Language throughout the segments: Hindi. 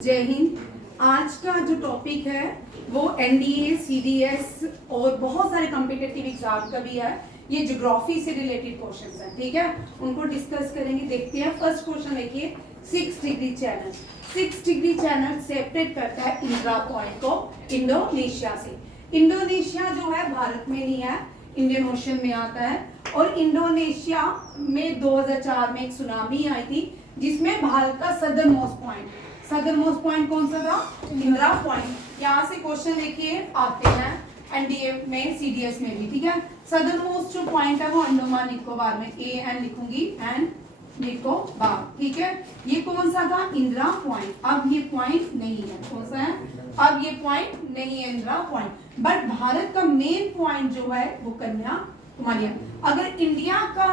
जय हिंद। आज का जो टॉपिक है वो एनडीए, सीडीएस और बहुत सारे कॉम्पिटिटिव एग्जाम का भी है। ये ज्योग्राफी से रिलेटेड क्वेश्चंस हैं, ठीक है, उनको डिस्कस करेंगे। देखते हैं फर्स्ट क्वेश्चन। देखिए 6 degree channel. 6 degree channel separate करता है इंदिरा पॉइंट को इंडोनेशिया से। इंडोनेशिया जो है भारत में नहीं है, इंडियन ओशन में आता है। और इंडोनेशिया में 2004 में एक सुनामी आई थी जिसमें भारत का सदर्न मोस्ट पॉइंट कौन सा था? इंदिरा पॉइंट। यहाँ से क्वेश्चन देखिए आते हैं एनडीए में, सीडीएस में भी, ठीक है। सदर्न मोस्ट जो पॉइंट है वो अंडमान निकोबार में, ए एन लिखूंगी, एंड निकोबार, ठीक है। ये कौन सा था? इंदिरा पॉइंट। अब ये पॉइंट नहीं है, कौन सा है? अब ये पॉइंट नहीं है इंदिरा पॉइंट। बट भारत का मेन पॉइंट जो है वो कन्याकुमारी है। अगर इंडिया का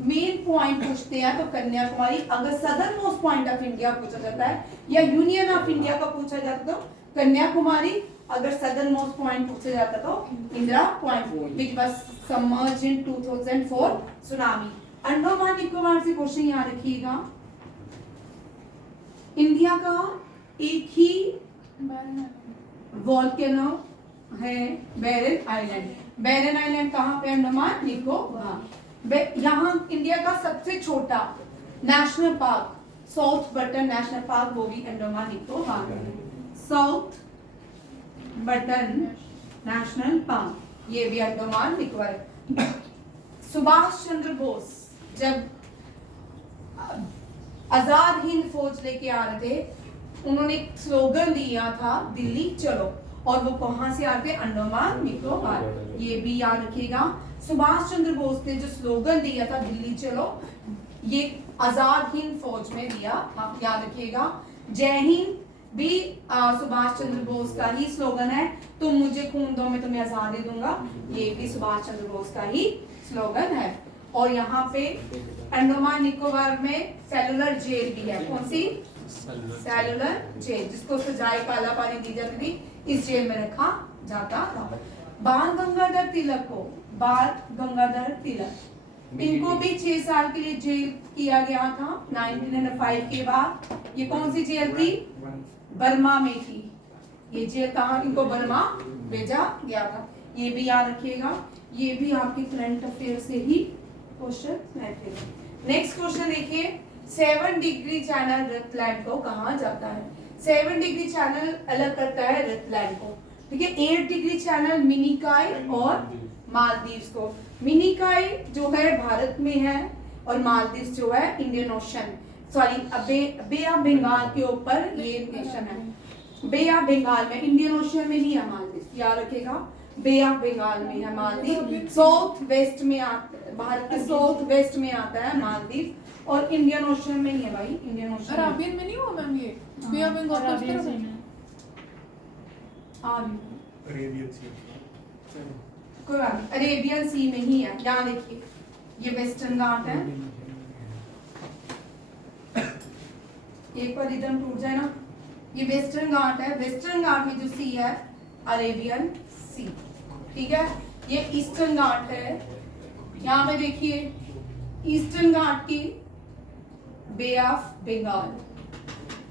मेन पॉइंट पूछते हैं तो कन्याकुमारी। अगर southern most point of India पूछा जाता है या यूनियन ऑफ इंडिया का पूछा जाता तो कन्याकुमारी। अगर सदर्न मोस्ट पॉइंट पूछा जाता तो Indira point, which was submerged in 2004 tsunami. Andaman Nicobar से क्वेश्चन याद रखिएगा। इंडिया का एक ही वोल्केनो है बैरन आइलैंड। बैरन आइलैंड कहाँ पे? अंडमान निकोबार। यहाँ इंडिया का सबसे छोटा national park south button national park, वो भी Andaman Nicobar. South button national park, ये भी अंडमान निकोबार। सुभाष चंद्र बोस जब आजाद हिंद फौज लेके आ रहे थे, उन्होंने एक स्लोगन दिया था, दिल्ली चलो, और वो कहां से आते? अंडमान निकोबार। ये भी याद रखिएगा। सुभाष चंद्र बोस ने जो स्लोगन दिया था दिल्ली चलो, ये आजाद हिंद फौज में दिया था, याद रखिएगा। जय हिंद भी सुभाष चंद्र बोस का ही स्लोगन है। तुम मुझे खून दो मैं तुम्हें आजादी दूंगा, ये भी सुभाष चंद्र बोस का ही स्लोगन है। और यहाँ पे अंडमान निकोबार में सेलुलर जेल भी है। कौन सी? सेलुलर जेल, जिसको सजाए काला पानी दी जाती थी, इस जेल में रखा जाता था। बाल गंगाधर तिलक, इनको भी 6 साल के लिए जेल किया गया था 1905 के बाद। ये कौन सी जेल थी? बर्मा में थी ये जेल। कहाँ? इनको बर्मा भेजा गया था, ये भी याद रखिएगा। ये भी आपके करंट अफेयर से ही क्वेश्चन रहेगा। नेक्स्ट क्वेश्चन देखिए, 7 डिग्री चैनल रतलैंड को कहा जाता है? 7 डिग्री चैनल अलग करता है रतलैंड को, ठीक है। 8 डिग्री चैनल मिनिकॉय और मालदीव्स को। मिनिकॉय जो है भारत में है और मालदीव्स जो है Indian Ocean, sorry bay of Bengal के ऊपर ये नेशन है। बे ऑफ बंगाल में, इंडियन ओशन में नहीं है मालदीव्स, याद रखेगा। बे ऑफ बंगाल में है मालदीव। साउथ वेस्ट में भारत के साउथ वेस्ट में आता है मालदीव, और इंडियन ओशन में ही है भाई, इंडियन ओशन। अरबियन में नहीं हुआ मैम ये? बे ऑफ बंगाल किस तरफ है? अरेबियन सी, कोई बात नहीं, अरेबियन सी में ही है। यहाँ देखिए ये वेस्टर्न घाट है, एक बार इधर टूट जाए ना, ये वेस्टर्न घाट है। वेस्टर्न घाट में जो सी है अरेबियन सी, ठीक है। ये ईस्टर्न घाट है, यहाँ पे देखिए ईस्टर्न घाट की बे ऑफ बंगाल,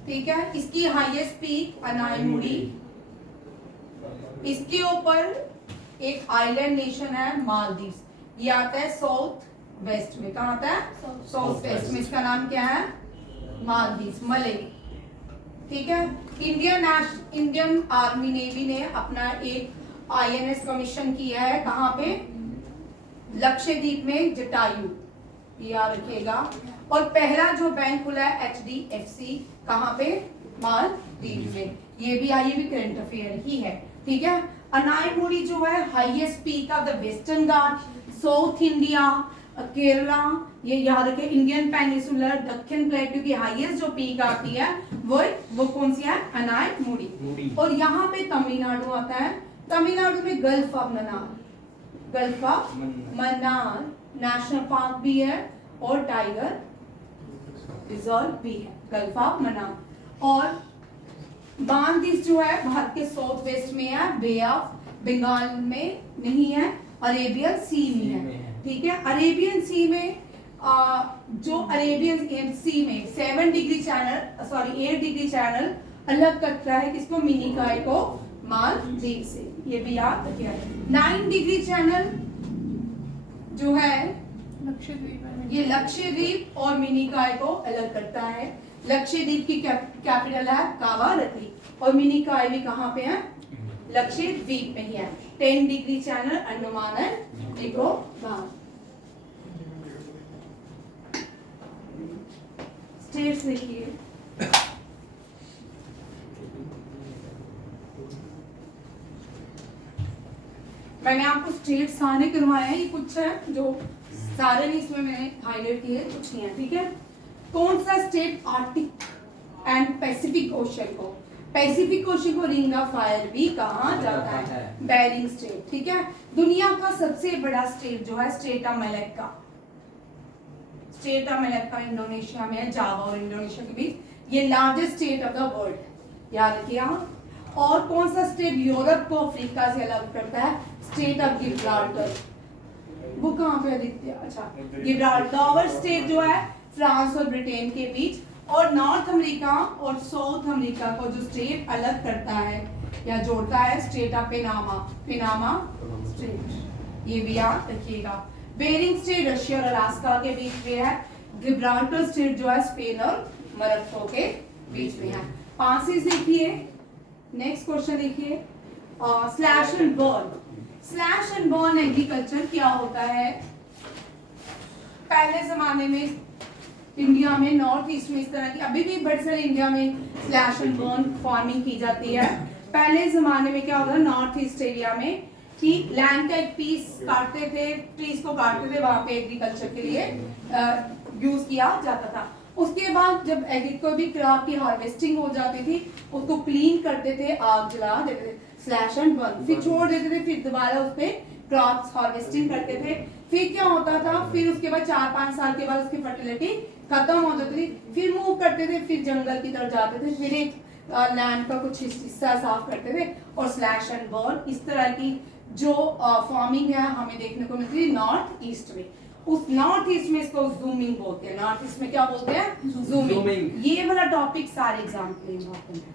ठीक है। इसकी हाईएस्ट पीक अनाईमुड़ी, इसके ऊपर एक आइलैंड नेशन है मालदीव्स, ये आता है साउथ वेस्ट में। कहाँ आता है? साउथ वेस्ट में। इसका नाम क्या है? मालदीव्स, मले, ठीक है। इंडियन आर्मी नेवी ने अपना एक आईएनएस कमीशन किया है, कहाँ पे? लक्षद्वीप में, जटायु, याद रखिएगा। और पहला जो बैंक खुला है HDFC, कहाँ पे? मालदीव में। ये भी करंट अफेयर ही है, ठीक है। अनाईमुड़ी जो है highest peak of the western Ghat, south India, Kerala, ये याद रखे। इंडियन पेनिसुलर, दक्षिण प्लेटू की हाईएस्ट जो पीक आती है वो कौन सी है? अनाईमुड़ी। और यहाँ पे तमिलनाडु आता है। तमिलनाडु में gulf of Mannar national park भी है और टाइगर रिजर्व भी है, गल्फ ऑफ मन्नार। और मालदीव जो है भारत के साउथ वेस्ट में है, बे ऑफ बंगाल में नहीं है, अरेबियन सी में है, ठीक है। अरेबियन सी में जो अरेबियन सी में 7 degree channel, sorry 8 degree channel अलग करता है किसको, मिनिकॉय को मालदीव से, ये भी याद रखिए। 9 डिग्री चैनल जो है लक्षद्वीप है। ये लक्षद्वीप और मिनिकॉय को अलग करता है। लक्षद्वीप की कैपिटल है कावारत्ती और मिनिकॉय भी कहाँ पे है, लक्षद्वीप में ही है। 10 degree channel Andaman and Nicobar. States देखिए, मैंने आपको स्टेट सारे करवाए हैं, ये कुछ है जो सारे नहीं इसमें मैंने हाईलाइट किए, कुछ नहीं है, ठीक है। कौन सा state Arctic and Pacific ocean को, पैसिफिक ओशन को रिंग ऑफ फायर भी कहा जाता है, बेरिंग स्टेट, ठीक है। दुनिया का सबसे बड़ा स्टेट जो है state of Malacca, state of Malacca Indonesia में है, जावा और इंडोनेशिया के बीच, ये largest state of the world, याद रखिए आप। और कौन सा स्टेट यूरोप को अफ्रीका से अलग करता है, स्टेट ऑफ गिब्राल्टर, वो कहाँ पे दिखते हैं, अच्छा गिब्राल्टर स्टेट जो है फ्रांस और ब्रिटेन के बीच, और नॉर्थ अमेरिका और साउथ अमेरिका को जो स्टेट अलग करता है या जोड़ता है, state of Panama, Panama state, ये भी याद रखिएगा। बेरिंग स्टेट रशिया और अलास्का के बीच में है, गिब्राल्टर स्टेट जो है स्पेन और मोरक्को के बीच में है। 5 देखिए, नेक्स्ट क्वेश्चन देखिए, slash and burn, slash and burn agriculture क्या होता है। पहले जमाने में इंडिया में नॉर्थ ईस्ट में इस तरह की, अभी भी बड़े सारे इंडिया में स्लैश एंड बर्न फार्मिंग की जाती है। पहले जमाने में क्या होता है नॉर्थ ईस्ट एरिया में कि लैंड का एक पीस काटते थे, ट्रीज को काटते थे, वहां पे एग्रीकल्चर के लिए यूज किया जाता था। उसके बाद जब कोई भी क्रॉप की हार्वेस्टिंग हो जाती थी, उसको क्लीन करते थे, आग जला देते थे, स्लैश एंड बर्न, फिर छोड़ देते थे, फिर दोबारा उस पे क्रॉप्स हार्वेस्टिंग करते थे। फिर क्या होता था, फिर उसके बाद 4-5 साल के बाद उसकी फर्टिलिटी खत्म हो जाती थी, फिर मूव करते थे, फिर जंगल की तरफ जाते थे, फिर एक लैंड का कुछ हिस्सा साफ करते थे, और स्लैश एंड बर्न इस तरह की जो फार्मिंग है हमें देखने को मिलती है नॉर्थ ईस्ट में। उस नॉर्थ ईस्ट में इसको जूमिंग बोलते हैं, नॉर्थ ईस्ट में क्या बोलते हैं, जूमिंग। ये वाला टॉपिक सारे एग्जाम के लिए इम्पोर्टेंट है,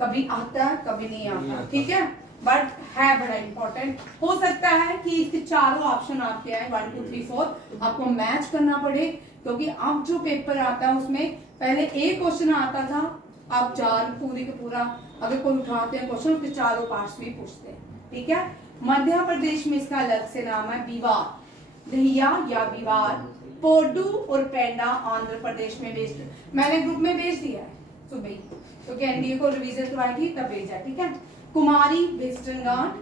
कभी आता है कभी नहीं आता, ठीक है, बट है बड़ा इंपॉर्टेंट। हो सकता है कि इसके चारों ऑप्शन आपके आए 1 2 3 4, आपको मैच करना पड़े, क्योंकि अब जो पेपर आता है उसमें पहले एक क्वेश्चन आता था, अब 4 पूरी का पूरा अगर कोई उठाते हैं क्वेश्चन, उसके चारों पार्ट्स भी पूछते हैं, ठीक है। मध्य प्रदेश में इसका अलग से नाम है बीवार, दहिया या बीवार। पोडू और पेंडा आंध्र प्रदेश में भेज, मैंने ग्रुप में भेज दिया है सुबह ही, क्योंकि एनडीए को रिवीजन करवाई थी तब भेजा, ठीक है। कुमारी वेस्टर्न घाट,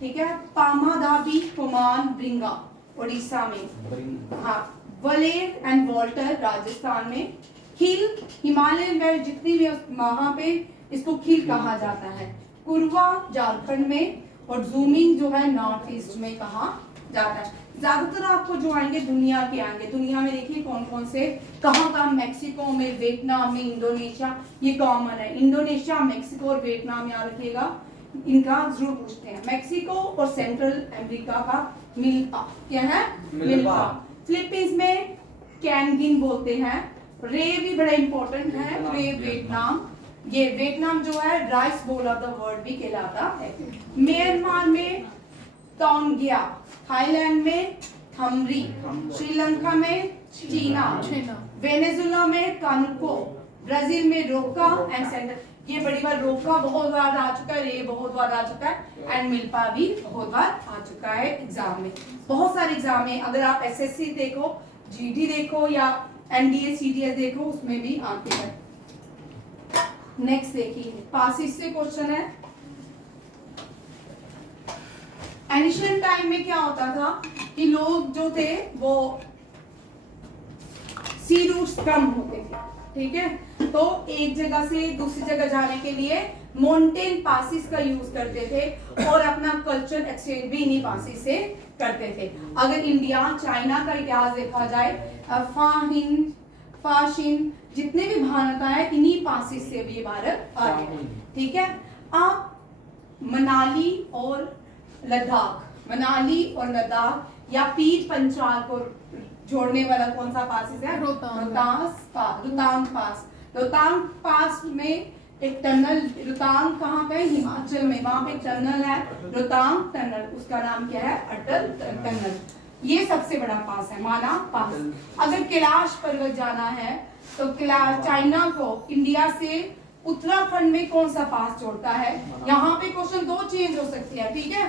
ठीक है। पामादाबी कुमान ब्रिंगा उड़ीसा में, हाँ। वलेर एंड वॉल्टर राजस्थान में। खील हिमालयन बेल्ट जितनी भी वहां पे इसको खील कहा जाता है। कुरवा झारखंड में, और जूमिंग जो है नॉर्थ ईस्ट में कहा जाता है। ज्यादातर आपको जो आएंगे दुनिया के आएंगे, दुनिया में देखिए कौन कौन से कहाँ, मैक्सिको में, वियतनाम में, इंडोनेशिया, ये कॉमन है। इंडोनेशिया, मैक्सिको और वियतनाम याद रखिएगा, इनका जरूर पूछते हैं। मैक्सिको और सेंट्रल अमेरिका का मिल्पा, क्या है, मिल्पा। फिलीपींस में कैनगिन बोलते हैं। रे भी बड़ा इंपॉर्टेंट है, रे वियतनाम, ये वियतनाम जो है rice bowl of the world भी कहलाता है। म्यांमार में टोंगिया, थाईलैंड में थमरी, श्रीलंका में चीना, वेनेजुला में कानुको, ब्राजील में रोका एंड सेंटर, ये बड़ी बार रोका बहुत बार आ चुका है, रे बहुत बार आ चुका है, एंड मिल्पा भी बहुत बार आ चुका है एग्जाम में। बहुत सारे एग्जाम में अगर आप एसएससी देखो, जीडी देखो या एनडीए सीडीएस देखो, उसमें भी आते हैं। नेक्स्ट देखिए, पासिस से क्वेश्चन है। एंशिएंट टाइम में क्या होता था कि लोग जो थे वो सी रूट्स कम होते थे, ठीक है, तो एक जगह से दूसरी जगह जाने के लिए माउंटेन पासिस का यूज करते थे, और अपना कल्चर एक्सचेंज भी इन्हीं पासिस से करते थे। अगर इंडिया चाइना का इतिहास देखा जाए, फाहिन फाशिन जितने भी भारत आए इन्हीं पासिस से भी भारत आए, ठीक है। आप मनाली और लद्दाख, मनाली और लद्दाख या पीर पंचाल को जोड़ने वाला कौन सा पासेस है? रोहतांग पास। रोहतांग पास में एक टनल, रोहतांग कहाँ पे? हिमाचल में, वहां पे एक टनल है रोहतांग टनल, उसका नाम क्या है? अटल टनल। ये सबसे बड़ा पास है, माना पास। अगर कैलाश पर्वत जाना है तो कैलाश चाइना को इंडिया से उत्तराखंड में कौन सा पास जोड़ता है? यहाँ पे क्वेश्चन दो चेंज हो सकती है, ठीक है?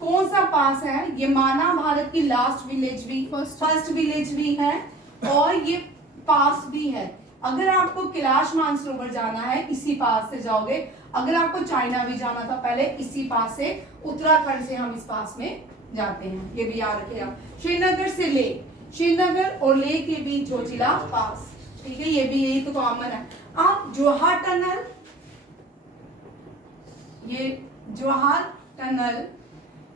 कौन सा पास है? ये माना भारत की लास्ट विलेज भी, फर्स्ट विलेज भी है, और ये पास भी है। अगर आपको कैलाश मानसरोवर जाना है इसी पास से जाओगे, अगर आपको चाइना भी जाना था पहले इसी पास से, उत्तराखंड से हम इस पास में जाते हैं, ये भी याद रखिएगा। श्रीनगर से ले, श्रीनगर और ले के बीच जोजिला पास, ठीक है, ये भी यही तो कॉमन है। आप जोहार टनल, ये जोहार टनल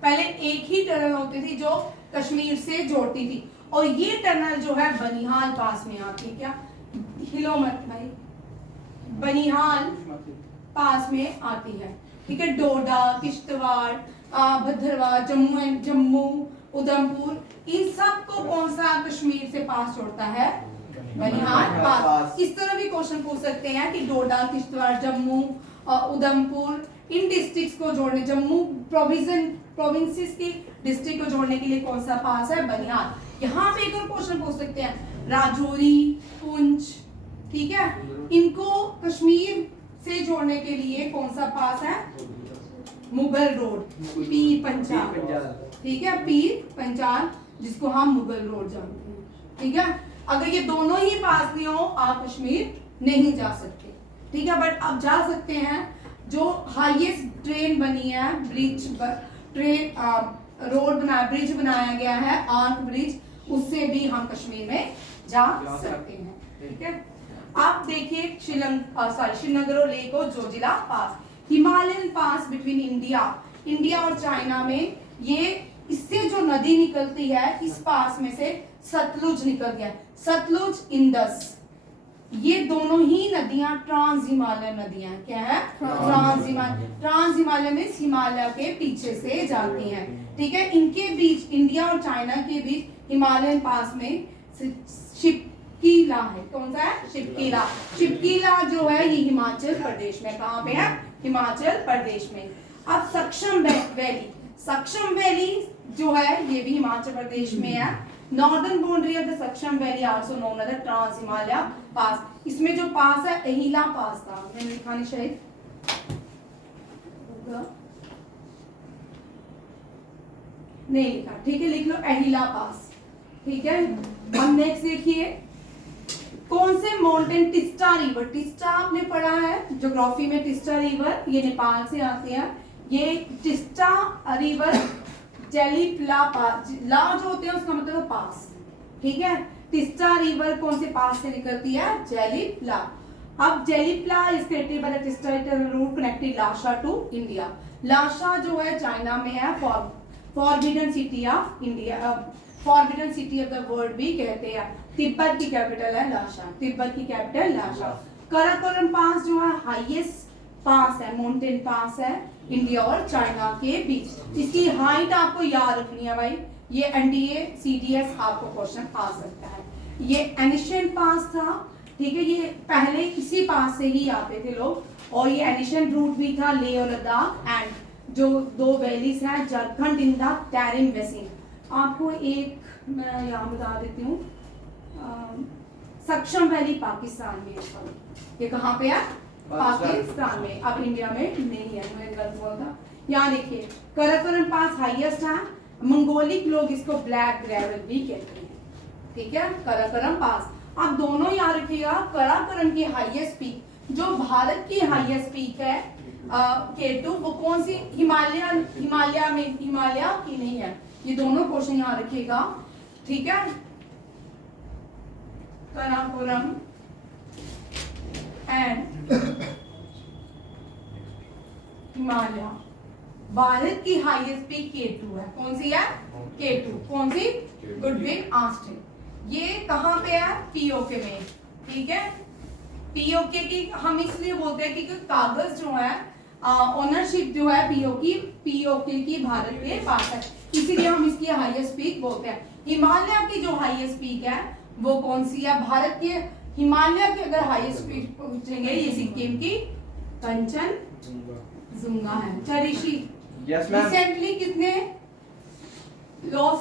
पहले एक ही टनल होती थी जो कश्मीर से जोड़ती थी, और ये टनल जो है बनिहाल पास में आती है। क्या हिलो मत भाई, बनिहाल पास में आती है, ठीक है। डोडा, किश्तवाड़, भद्रवाह, जम्मू, उधमपुर, इन सब को कौन सा कश्मीर से पास जोड़ता है? बनिहाल पास। इस तरह भी क्वेश्चन पूछ सकते हैं कि डोडा, किश्तवाड़, जम्मू, उधमपुर, इन डिस्ट्रिक्ट्स को जोड़ने, जम्मू प्रोविंसेस की डिस्ट्रिक्ट को जोड़ने के लिए कौन सा पास है? बनिहाल। यहाँ पे एक और क्वेश्चन पूछ सकते हैं, राजौरी, पुंछ, ठीक है, इनको कश्मीर से जोड़ने के लिए कौन सा पास है? मुगल रोड, पीर पंचाल, ठीक है, पीर पंचाल, जिसको हम मुगल रोड जानते हैं, ठीक है। अगर ये दोनों ही पास नहीं हो, आप कश्मीर नहीं जा सकते, ठीक है। बट आप जा सकते हैं, जो हाईएस्ट ट्रेन बनी है, ब्रिज, ट्रेन रोड बनाया, ब्रिज बनाया गया है, आर्क ब्रिज, उससे भी हम कश्मीर में जा सकते हैं, ठीक है। आप देखिए श्रीनगर और लेह को जोजिला पास, हिमालयन पास बिटवीन इंडिया और चाइना में, ये इससे जो नदी निकलती है इस पास में से सतलुज निकल गया, सतलुज, इंडस, ये दोनों ही नदियां ट्रांस हिमालयन नदियां, क्या है? ट्रांस हिमालय में हिमालय के पीछे से जाती हैं, ठीक है। इनके बीच, इंडिया और चाइना के बीच हिमालयन पास में शिपकीला है। कौन सा है? शिपकीला। शिपकीला जो है ये हिमाचल प्रदेश में, कहाँ पे है? हिमाचल प्रदेश में। अब सक्षम वैली जो है ये भी हिमाचल प्रदेश में है। Northern boundary of the Shaksgam valley also known as the trans Himalaya pass. इसमें जो पास है अहिला पास था, मैंने लिखा नहीं शायद, नहीं लिखा, ठीक है, लिख लो अहिला पास, ठीक है। अब नेक्स्ट देखिए, कौन से माउंटेन, टिस्टा रिवर, टिस्टा आपने पढ़ा है ज्योग्राफी में, टिस्टा रिवर ये नेपाल से आती है। ये टिस्टा रिवर जेलीप्ला पास, ला जो होते हैं उसका मतलब पास, ठीक है। टिस्टा रिवर कौन से पास से निकलती है? जेलीप्ला। अब Jelep La is created by the Teesta route connecting Lhasa to India. Lhasa जो है चाइना में है, forbidden city of India, forbidden city of the world भी कहते हैं। तिब्बत की कैपिटल है लाशा, तिब्बत की कैपिटल लाशा। कराकोरम पास जो है हाईएस्ट पास है, माउंटेन पास है इंडिया और चाइना के बीच। इसकी हाइट आपको याद रखनी है भाई, ये एनडीए सीडीएस आपको क्वेश्चन आ सकता है। ये एनिशियंट पास था, ठीक है, ये पहले इसी पास से ही आते थे लोग, और ये एनिशियंट रूट भी था लेह और लद्दाख, एंड जो दो वैलीज हैं झारखंड इन द टैरिम बेसिन। आपको एक मैं यहाँ बता देती हूँ, सक्षम वैली पाकिस्तान में है, ये कहाँ पे है? पाकिस्तान में। अब इंडिया में नहीं है, मैं गलत बोला था। यहाँ देखिए, कराकोरम पास हाईएस्ट है, मंगोलिक लोग इसको ब्लैक ग्रेवल भी कहते हैं, ठीक है, कराकोरम पास। आप दोनों याद रखिएगा, कराकोरम की हाईएस्ट पीक, जो भारत की हाईएस्ट पीक है केटू, वो कौन सी? हिमालय में, हिमालय की नहीं है। ये दोनों क्वेश्चन याद रखिएगा, ठीक है। कराकोरम एंड हिमालय, भारत की हाईएस्ट पीक K2 है। कौन सी है? K2। कौन सी? Goodwin Austen. ये कहाँ पे है? पीओके में, ठीक है। पीओके की हम इसलिए बोलते हैं क्योंकि कागज जो है, ओनरशिप जो है पीओके की भारत के पास है, इसीलिए हम इसकी हाईएस्ट पीक बोलते हैं। हिमालय की जो हाईएस्ट पीक है वो कौन सी है? भारत के हिमालय की अगर हाईएस्ट पीक पूछेंगे, ये सिक्किम की कंचनजुंगा है। चरिशी, यस मैम। रिसेंटली कितने लॉस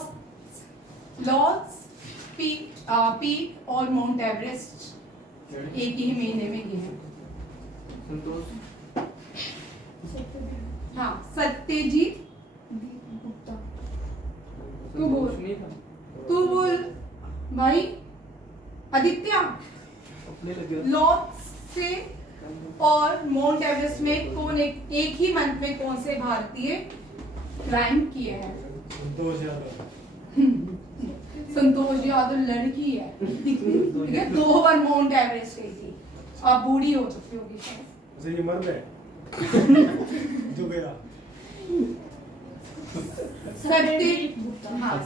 पीक और माउंट एवरेस्ट एक ही महीने में गए हैं? संतोष। हाँ, सत्यजीत गुप्ता। तू बोल। संतोष नहीं था। तू बोल भाई। आदित्य, अपने लगे। लॉस से और माउंट एवरेस्ट में कौन एक ही मंथ में कौन से भारतीय क्लाइंब किए हैं? संतोष यादव। संतोष यादव लड़की है, ठीक है, 2 बार माउंट एवरेस्ट गई थी। आप बूढ़ी हो चुकी होगी शायद। अच्छा ये मर्द है जो गया।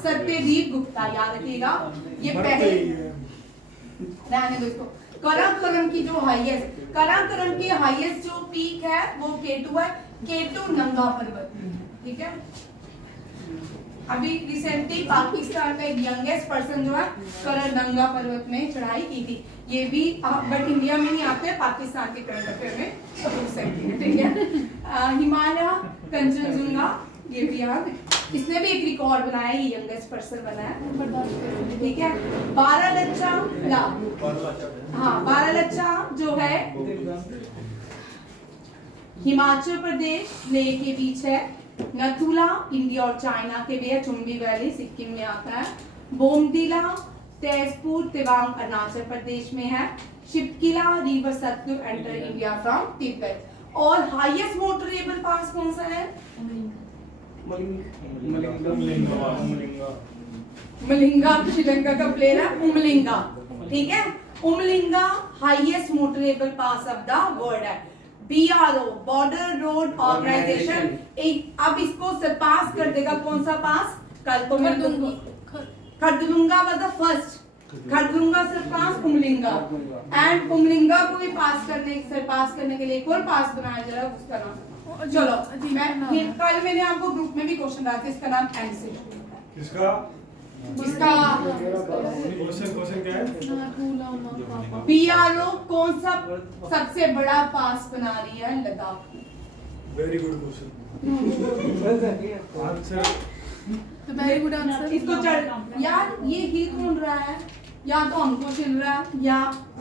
सत्यदीप गुप्ता, याद रखिएगा। ये मर्द पहले ही है। रहने दो इसको। काराकोरम की जो हाईएस्ट जो पीक है वो K2 है। K2 नंगा पर्वत में है, ठीक है। अभी रिसेंटली पाकिस्तान का एक यंगेस्ट पर्सन जो है नंगा पर्वत में चढ़ाई की थी। ये भी बट इंडिया में नहीं आते, पाकिस्तान के करंट अफेयर में पूछ सकते हैं, ठीक है। हिमालय कंचनजुंगा, ये भी याद, इसने भी एक रिकॉर्ड बनाया, ये यंगेस्ट पर्सन बना है, ठीक है। बारालाचा हाँ, बारालाचा जो है हिमाचल प्रदेश लेह के बीच है। नथुला इंडिया और चाइना के बीच, चुंबी वैली सिक्किम में आता है। बोमडिला तेजपुर तवांग अरुणाचल प्रदेश में है। Shipki La river Sutlej enter India from Tibet. और हाईएस्ट मोटरेबल पास कौन सा है? उमलिंगा श्रीलंका का प्लेयर है, उमलिंगा, ठीक है। Umling La highest motorable pass of the world है। BRO बॉर्डर रोड ऑर्गेनाइजेशन अब इसको सरपास कर देगा। कौन सा पास? कल तो मैं Khardung La was the first. Khardung La surpass Umling La, and Umling La को भी सरपास करने के लिए एक और पास बनाया जा रहा है, उसका नाम चलो कल मैंने आपको ग्रुप में भी क्वेश्चन डाला था, इसका नाम एनसी। किसका? इसका क्वेश्चन क्या है? BRO कौन सा सबसे बड़ा पास बना रही है Ladakh? Very good question. Answer very good answer. इसको चढ़ यार, ये हिल कौन रहा है? या तो हमको चिल रहा है, या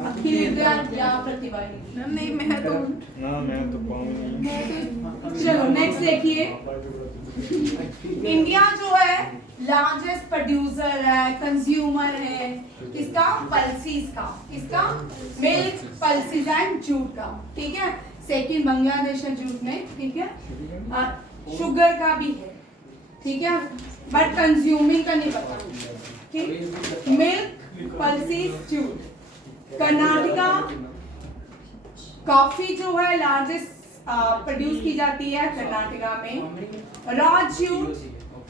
अखिल या प्रतिभा। नहीं, मैं तो ना मैं तो पाऊंगी। चलो नेक्स्ट देखिए। इंडिया जो है लार्जेस्ट प्रोड्यूसर है, कंज्यूमर है किसका? पल्सीज का। किसका? मिल्क, पल्सीज एंड जूट का, ठीक है। सेकंड बांग्लादेश है जूट में, ठीक है। शुगर का भी है, ठीक है, बट कंज्यूमिंग का नहीं पता, ठीक। Milk, pulses, jute. Karnataka coffee जो है लार्जेस्ट प्रोड्यूस की जाती है कर्नाटका में। रॉ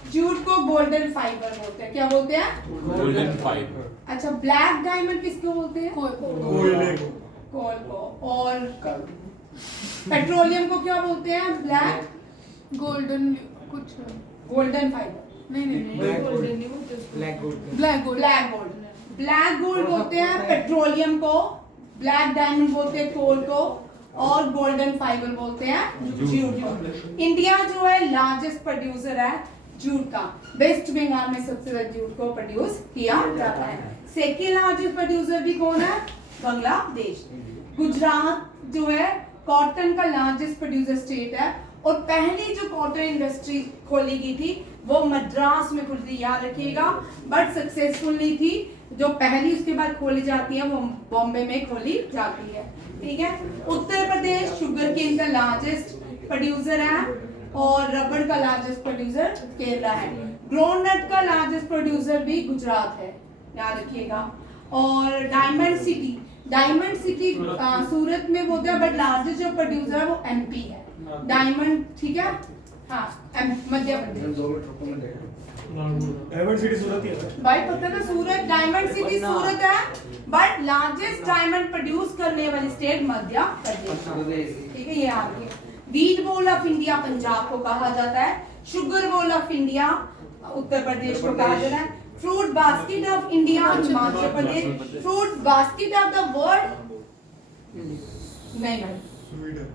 जूट को गोल्डन फाइबर बोलते हैं। क्या बोलते हैं? Golden fibre. अच्छा, ब्लैक डायमंड किसको बोलते हैं? कोल को। और पेट्रोलियम को क्या बोलते हैं? ब्लैक गोल्डन कुछ गोल्डन फाइबर। नहीं black gold. Black gold. Black gold बोलते हैं पेट्रोलियम को, ब्लैक डायमंड बोलते हैं कोल को, और गोल्डन फाइबर बोलते हैं जूट को। इंडिया जो है लार्जेस्ट प्रोड्यूसर है जूट का। वेस्ट बंगाल में सबसे ज्यादा जूट को प्रोड्यूस किया जाता है। सेकेंड लार्जेस्ट प्रोड्यूसर भी कौन है? बांग्लादेश। गुजरात जो है कॉटन का लार्जेस्ट प्रोड्यूसर स्टेट है, और पहली जो कॉटन इंडस्ट्री खोली गई थी वो मद्रास में खुली थी, याद रखिएगा, बट सक्सेसफुल नहीं थी। जो पहली उसके बाद खोली जाती है वो बॉम्बे में खोली जाती है, ठीक है। उत्तर प्रदेश शुगर केन का लार्जेस्ट प्रोड्यूसर है, और रबड़ का लार्जेस्ट प्रोड्यूसर केरला है। ग्राउंडनट का लार्जेस्ट प्रोड्यूसर भी गुजरात है, याद रखिएगा। और डायमंड सिटी सूरत में बोलते हैं, बट लार्जेस्ट जो प्रोड्यूसर है वो MP है। डायमंड, ठीक है, हाँ, मध्य प्रदेश। डायमंड सिटी सूरत ही है भाई पता ना, सूरत डायमंड सिटी सूरत है, बट लार्जेस्ट डायमंड प्रोड्यूस करने वाली स्टेट मध्य प्रदेश, ठीक है। ये आ गया। Wheat bowl of India Punjab को कहा जाता है। Sugar bowl of India Uttar Pradesh को कहा जाता है। Fruit basket of India Himachal Pradesh, fruit basket of the world नहीं भाई स्वीडन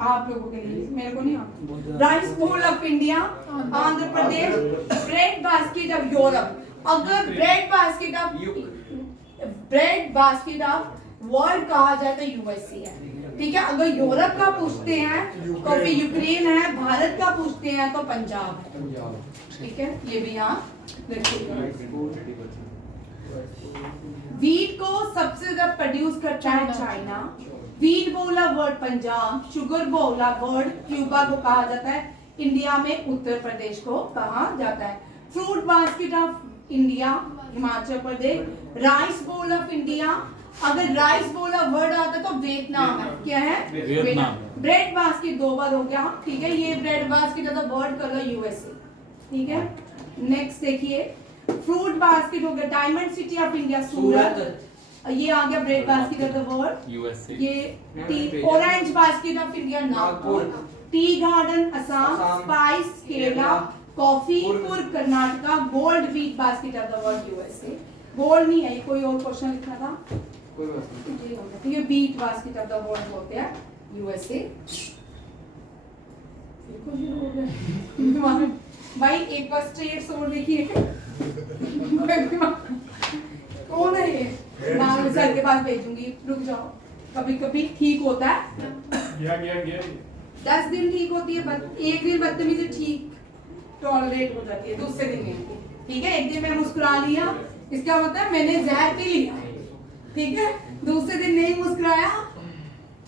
आप लोगों के लिए, मेरे को नहीं आता। Rice bowl of India Andhra Pradesh, bread basket of Europe. अगर ब्रेड बास्केट ऑफ वर्ल्ड कहा जाए तो यूएसए है, ठीक है। अगर यूरोप का पूछते हैं तो फिर यूक्रेन है, भारत का पूछते हैं तो पंजाब है, ठीक है। ये भी यहाँ रखिएगा। वीट को सबसे ज्यादा प्रोड्यूस करता है चाइना। वीट बोला वर्ड पंजाब, शुगर बोला वर्ड क्यूबा को कहा जाता है, इंडिया में उत्तर प्रदेश को कहा जाता है। Fruit basket of India Himachal Pradesh, rice bowl of India, अगर राइस बोला वर्ड आता है तो वियतनाम है, क्या है वियतनाम। ब्रेड बास्केट 2 बार हो गया, ठीक है। ये ब्रेड बास्केट है तो वर्ड कर लो यूएसए, ठीक है। नेक्स्ट देखिए फ्रूट बास्केट हो गया, diamond city of India Surat, ये आ गया bread basket of the world USA. ये tea orange basket of India Nagpur, tea garden Assam, spice Kerala, coffee पुर Karnataka, gold wheat basket of the world USA. Gold नहीं है, ये कोई और क्वेश्चन लिखा था, कोई बात नहीं। तो ये wheat basket of the world होते हैं यूएसए। भाई एक बार स्ट्रेट सोल देखिए कौन है ये, मैं सर के पास भेजूंगी, रुक जाओ। कभी कभी ठीक होता है, 10 दिन ठीक होती है, एक दिन बदतमीजी ठीक टॉलरेट हो जाती है, दूसरे दिन नहीं, ठीक है। एक दिन मैं मुस्कुरा लिया, इसका मतलब मैंने जहर पी लिया, ठीक है। दूसरे दिन नहीं मुस्कुराया,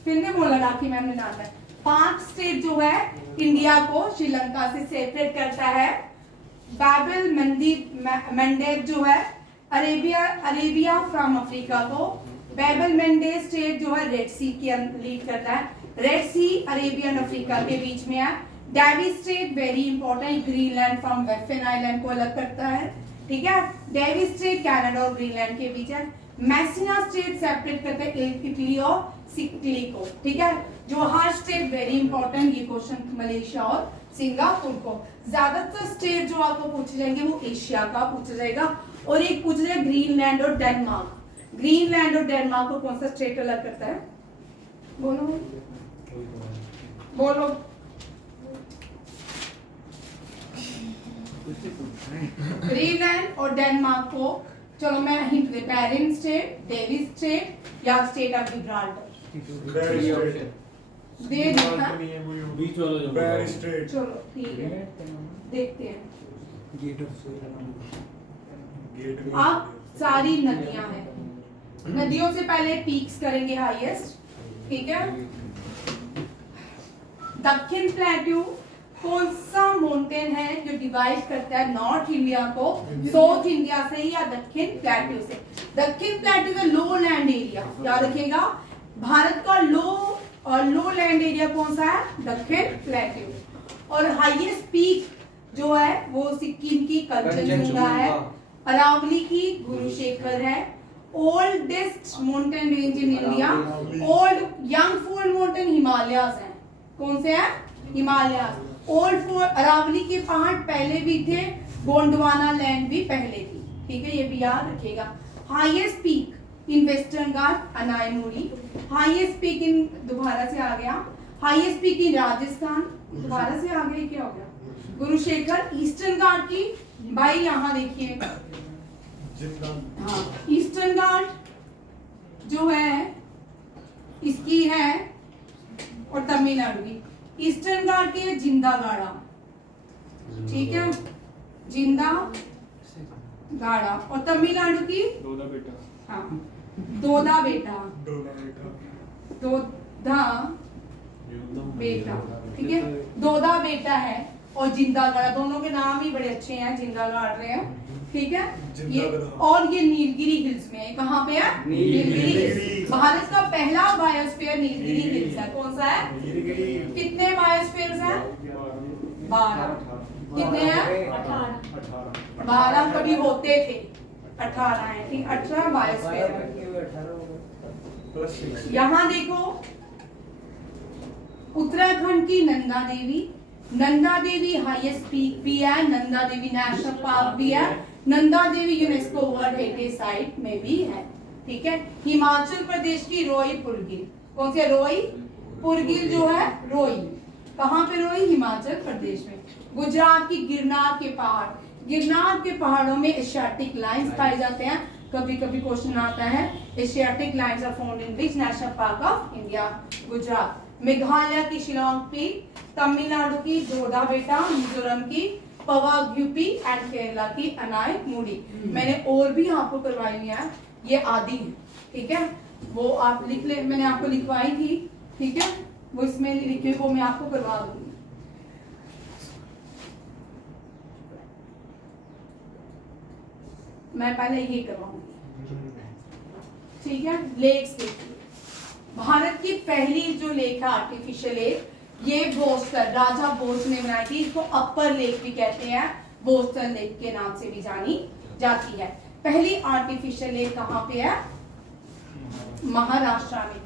फिर ने बोला राखी मैम ने डाला। 5 स्टेट जो है इंडिया को श्रीलंका से सेपरेट करता है। बाबल मंडेब जो है अरेबिया फ्रॉम अफ्रीका को, बाबल मंडेब स्टेट जो है रेड सी की लीड करता है, रेड सी अरेबियन अफ्रीका के बीच में है। Davis strait very important, Greenland from Baffin island को अलग करता है, ठीक है। डेवी स्टेट कनाडा और ग्रीनलैंड के बीच है। मैसिना स्टेट सेपरेट करते हैं इटली और सिकली को, ठीक है। जो हर स्टेट वेरी इंपॉर्टेंट, ये क्वेश्चन मलेशिया और सिंगापुर को। ज्यादातर स्टेट जो आपको पूछे जाएंगे वो एशिया का पूछा जाएगा, और एक पूछ जाएगा ग्रीनलैंड और डेनमार्क। ग्रीनलैंड और डेनमार्क को कौन सा स्टेट अलग करता है, बोलो बोलो। ग्रीनलैंड और डेनमार्क को, चलो मैं हिंट दे, बैरिन स्टेट, डेविस स्टेट या स्टेट ऑफ गिब्राल्टर दे देता। बीच वाला जो बैर स्ट्रेट, चलो ठीक है, देखते हैं। गेट आप सारी नदियां हैं, नदियों से पहले पीक्स करेंगे हाईएस्ट, ठीक है। दक्षिण प्लेट्यू कौन सा माउंटेन है जो डिवाइड करता है नॉर्थ इंडिया को साउथ इंडिया से या दक्षिण प्लेट्यू से। दक्षिण प्लेट्यू का लो लैंड एरिया याद रखिएगा, भारत का लो लैंड एरिया कौन सा है, दक्षिण प्लेट्यू। और हाईएस्ट पीक जो है वो सिक्किम की कंचनजंगा है, अरावली की गुरुशेखर है। Oldest mountain range in India, old young fold mountain Himalayas है, कौन से है, हिमालयाज। ओल्ड फोर्ड अरावली के पहाड़ पहले भी थे, गोंडवाना लैंड भी पहले थी, ठीक है, ये भी याद रखिएगा। Highest peak in western Ghat Anamudi, highest peak in, दोबारा से आ गया, हाईएस्ट पीक इन राजस्थान, दोबारा से आ गया, क्या हो गया, गुरुशेखर। ईस्टर्न घाट की भाई यहाँ देखिए, हाँ ईस्टर्न घाट जो है इसकी है, और तमिलनाडु की ईस्टर्न घाट की है जिंदा गाड़ा, ठीक है, जिंदा गाड़ा। और तमिलनाडु की दोदा बेटा, हाँ दोदा बेटा, दोदा बेटा, ठीक है, दोदा बेटा है और जिंदा गाड़ा, दोनों के नाम ही बड़े अच्छे हैं, जिंदा गाड़ रहे हैं, ठीक है। ये और ये नीलगिरी हिल्स में है, कहाँ पे है, नीलगिरी हिल्स। भारत का पहला बायोस्फीयर नीलगिरी हिल्स है, कौन सा है, कितने बायोस्फीयर्स हैं, 12, कितने हैं, 12 कभी होते थे, 18 है, ठीक, 18 बायोस्फीयर। यहाँ देखो उत्तराखंड की नंदा देवी हाईएस्ट पीक भी है, नंदा देवी नेशनल पार्क भी है, Nanda Devi UNESCO world heritage site में भी है, ठीक है। हिमाचल प्रदेश की रोई पुरगिल, कौन सी रोई पुरगिल जो है रोई, कहाँ पे रोई, हिमाचल प्रदेश में। गुजरात की गिरनार के पहाड़, गिरनार के पहाड़ों में एशियाटिक लाइन्स पाए जाते हैं। कभी कभी क्वेश्चन आता है Asiatic lions are found in which national park of India, Gujarat. Meghalaya की शिलोंग पीक, तमिलनाडु की जोधा बेटा, मिजोरम की पवाग्यूपी एंड केरला की अनाई मुड़ी। मैंने और भी आपको करवाई है, ये आदि है, ठीक है, वो आप लिख ले, मैंने आपको लिखवाई थी, ठीक है, वो इसमें लिखे, वो मैं आपको करवा दूंगी। मैं पहले ये करवाऊंगी, ठीक है। लेक्स देखिए, भारत की पहली जो लेक है आर्टिफिशियल लेक, ये बोस्टर, राजा बोस ने बनाई थी। इसको अपर लेक भी कहते हैं, बोस्टर लेक के नाम से भी जानी जाती है। पहली आर्टिफिशियल लेक कहाँ पे है, महाराष्ट्र में,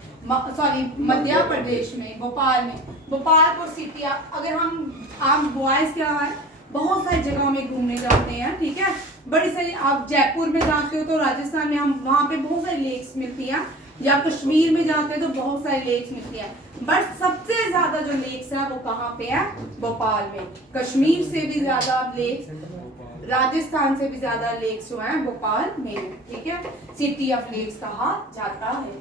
सॉरी मध्य प्रदेश में, भोपाल में। भोपाल को सिटी, अगर हम बॉयज क्या है, बहुत सारी जगहों में घूमने जाते हैं, ठीक है, बड़ी सारी, आप जयपुर में जाते हो तो राजस्थान में, हम वहाँ पे बहुत सारी लेक्स मिलती हैं, या कश्मीर में जाते हैं तो बहुत सारी लेक्स मिलती हैं, बट सबसे ज्यादा जो लेक्स है वो कहाँ पे है, भोपाल में। कश्मीर से भी ज्यादा लेक्स, राजस्थान से भी ज्यादा लेक्स जो हैं भोपाल में, ठीक है, सिटी ऑफ लेक्स कहा जाता है।